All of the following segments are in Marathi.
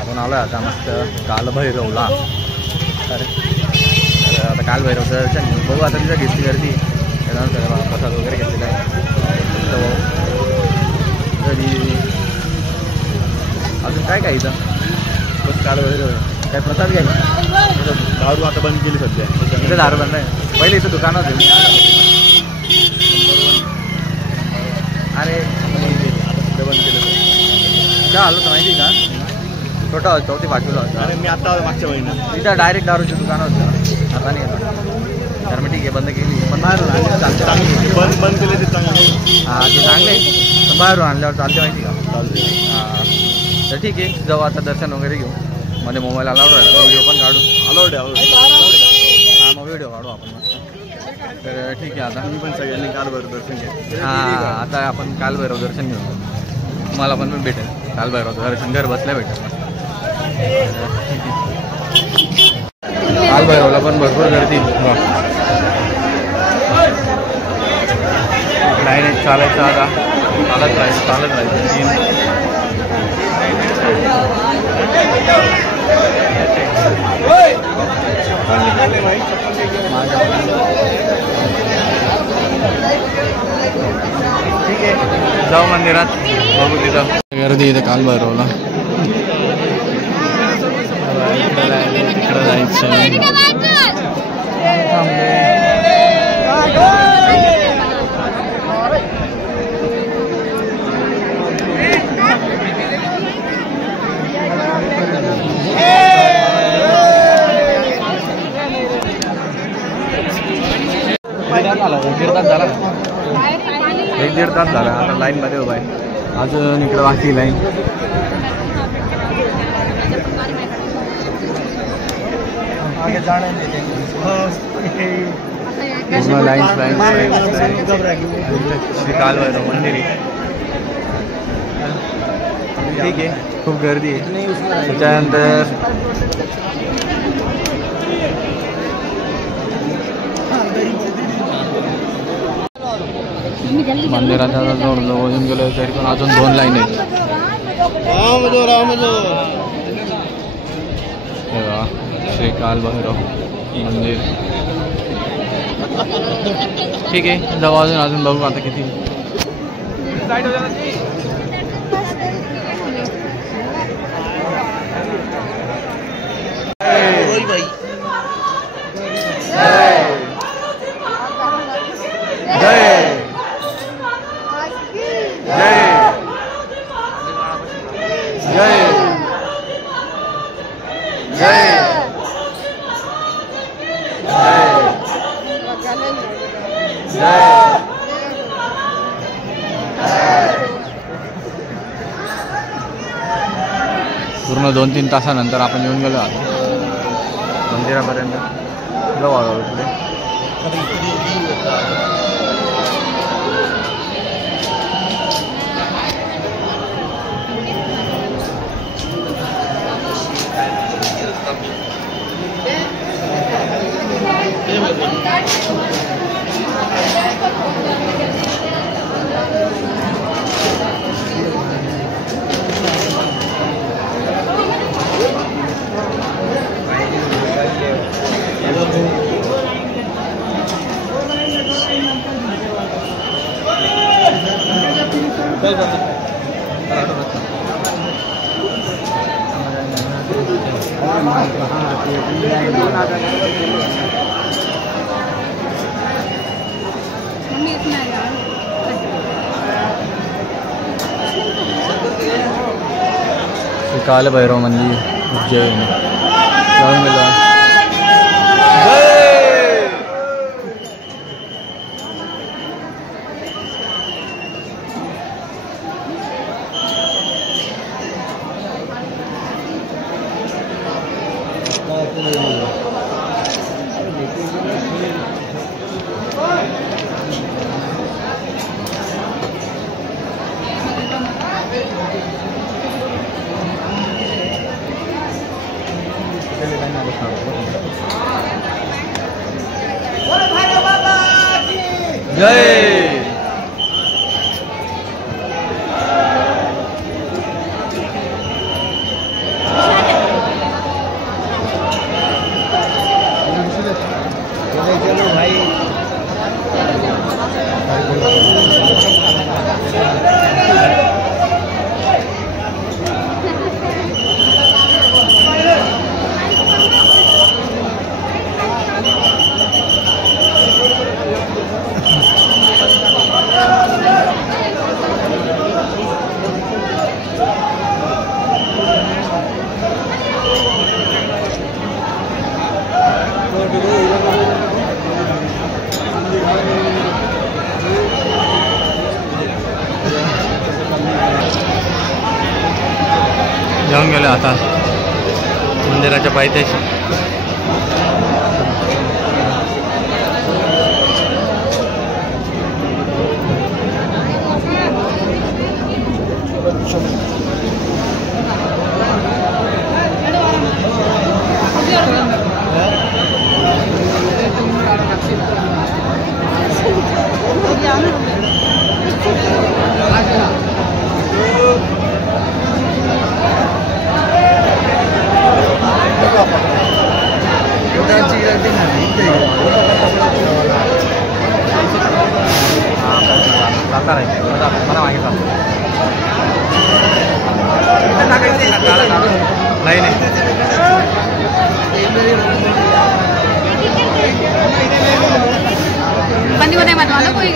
आपण आलो आता मस्त कालभैरवला. तर आता कालभैरवचं दर्शन बघू. आता तिथं घेतली गर्दी त्यानंतर प्रसाद वगैरे घेतलेला आहे. तरी अजून काय काय इथं बस कालभैरव काय प्रसाद घ्यायचा. दारू आता बंद केली सध्या. इथे दारू बंद आहे. पहिले इथं दुकान होते. अरे आता बंद केलं. काय आलं तर माहिती का छोटा चौथी पाठवला होता. अरे मी आता मागच्या महिन्यात तिथं डायरेक्ट दारूची दुकान होतं. आता नाही तर मग ठीक आहे बंद केली. पण बाहेरून आणले चालते. बंद केले ते चांगलं. हां ते चांगले पण बाहेरून आणल्यावर चालते माहिती का. चालते. हां तर ठीक आहे जाऊ आता दर्शन वगैरे घेऊ. मध्ये मोबाईल अलाउड राहिला व्हिडिओ पण काढू. अलाउड आहे. हां मग व्हिडिओ काढू आपण मस्त. तर ठीक आहे आता मी पण सगळ्यांनी कालभैरव दर्शन घ्या. हां आता आपण कालभैरव दर्शन घेऊ. मला पण भेटेल कालभैरव दर्शन घर बसल्या भेटेल. कालभैरवला पण भरपूर गर्दी. नाही नाही चालायचं आता चालत राहायचं. ठीक आहे जाऊ मंदिरात बघू तिथं गर्दी इथं कालभैरवला. तिकडं जायचं. एक दीड तास झाला आता लाईनमध्ये उभा आहे. अजून इकडं बाकी लाईन. श्री कालभैरव मंदिर आहे. ठीक आहे खूप गर्दी आहे. त्याच्यानंतर मंदिराच्या जवळ येऊन गेलो तरी पण अजून 2 लाईन आहेत. श्री कालभैरव मंदिर. ठीक आहे जाऊ अजून बघू आता किती. पूर्ण 2-3 तासानंतर आपण येऊन गेलो आता मंदिरापर्यंत. जाऊ हळूहळू पुढे. कालभैरव मंदिर उज्जैन जाऊन गेलो. जय जाऊन गेलो आता मंदिराच्या पायथ्याशी. नाही नाही बंदी मतवाला कोई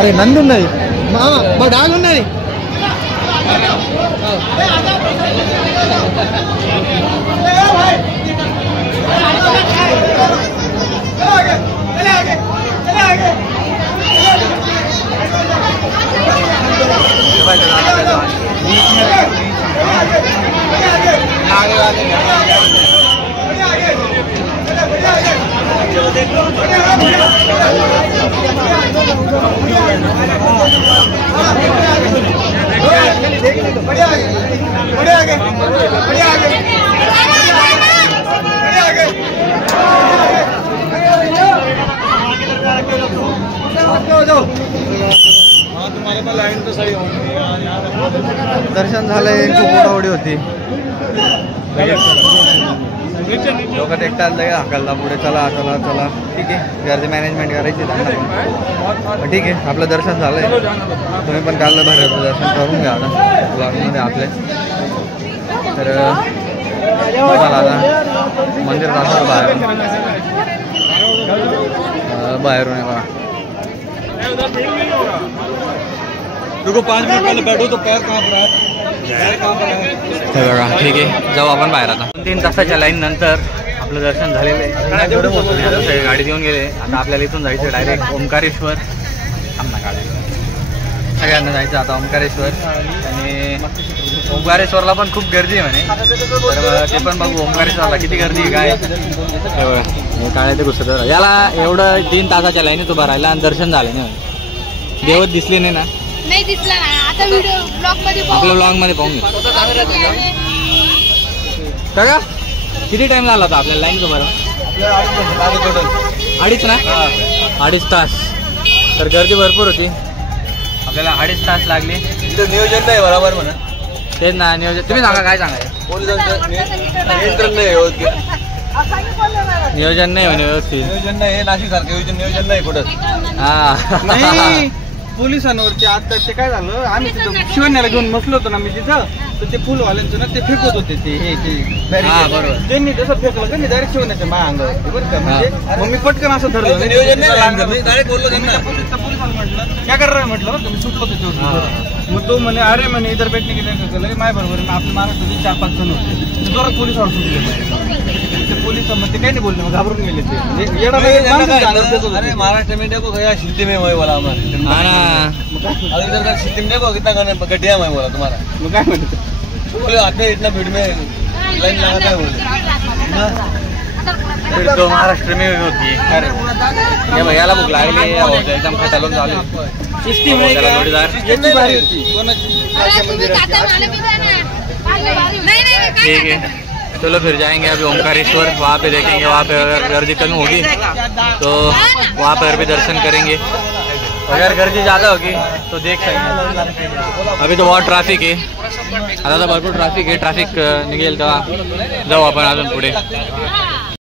अरे నందున్నది మా డాగ్ ఉన్నది. दर्शन झालंय. खूप ओढाओढी होती. लोक एकटाच लगे हाकलला पुढे चला चला चला. ठीक आहे गर्दी मॅनेजमेंट करायची त्यांना. ठीक आहे आपलं दर्शन झालंय. तुम्ही पण काल भरायचं दर्शन करून घ्या आता ब्लॉगमध्ये आपले. तर तुम्हाला आता मंदिर दाखवलं बाहेरून आहे बघा. रुको 5 मिनट पहले बैठो तो पैर कांप रहा है. हे बघा ठीक आहे जाऊ आपण बाहेर आता. 2-3 तासाच्या लाईन नंतर आपलं दर्शन झालेलं आहे. गाडीत येऊन गेले. आता आपल्याला इथून जायचं डायरेक्ट ओंकारेश्वर. सगळ्यांना जायचं आता ओंकारेश्वर. आणि ओंकारेश्वरला पण खूप गर्दी आहे म्हणे. तर ते पण बघू ओंकारेश्वरला किती गर्दी आहे काय. काय ते घुसत याला एवढं 3 तासाच्या लाईनीत उभा राहिला आणि दर्शन झालं नाही. देवच दिसले नाही ना. नाही दिसला ना. आता व्हिडिओ ब्लॉग मध्ये आपल्या ब्लॉग मध्ये पाहून घे का. किती टाइम लागला होता आपल्याला लाईन उभा राहून. 2.5 ना 2.5 तास. तर गर्दी भरपूर होती. आपल्याला 2.5 तास लागले. नियोजन नाही बरोबर म्हणा. तेच ना नियोजन. तुम्ही सांगा काय सांगायचं. नियंत्रण नाही व्यवस्थित. नियोजन नाही म्हणे व्यवस्थित. नियोजन नाही नाशिक सारखं नियोजन नाही कुठं. हा नाही पोलिसांवरती आता ते काय झालं. आम्ही तिथं शिवण्याला घेऊन बसलो होतो ना मी तिथं. तर ते फुलवाल्यांचं ना ते फेकत होते ते हा, बरोबर. त्यांनी तसं फेकलं का डायरेक्ट शिवण्याच्या माझ्या अंगावरती बरं का. म्हणजे मग मी पटकन असं धरलं. नियोजन नाही डायरेक्ट बोललो त्यांना. पोलिसाला म्हटलं काय कर रहा म्हटलं बरं का. मी सुटलो त्याच्यावर. मग तो म्हणे अरे म्हणे इतर बैठने केलं माझ्या बरोबर आपल्या महाराष्ट्राचे 4-5 जण होते. जोरात पोलिसावर सुटले. ते पोलिस मग ते काही नाही बोलले. मग घाबरून गेले ते. अरे महाराष्ट्र में देखो गया सिटी में वही बोला हमारे. इधर का सिटी में देखो कितना घटिया मैं बोला तुम्हारा. मग काय म्हणते बोले आते इतना भीड़ में लाइन लगाता है बोले. फिर तो महाराष्ट्र में होती. अरे याला भूक लागली एकदम खटालून चालू. सिस्टीम ठीक है चलो फिर जाएंगे अभी ओंकारेश्वर. वहाँ पे देखेंगे. वहाँ पे अगर गर्दी कम होगी तो वहाँ पर भी दर्शन करेंगे. अगर गर्दी ज़्यादा होगी तो देख सकते. अभी तो बहुत ट्रॅफिक आहे. आता तर भरपूर ट्रॅफिक आहे. ट्रॅफिक निघेल तेव्हा जाऊ आपण अजून पुढे.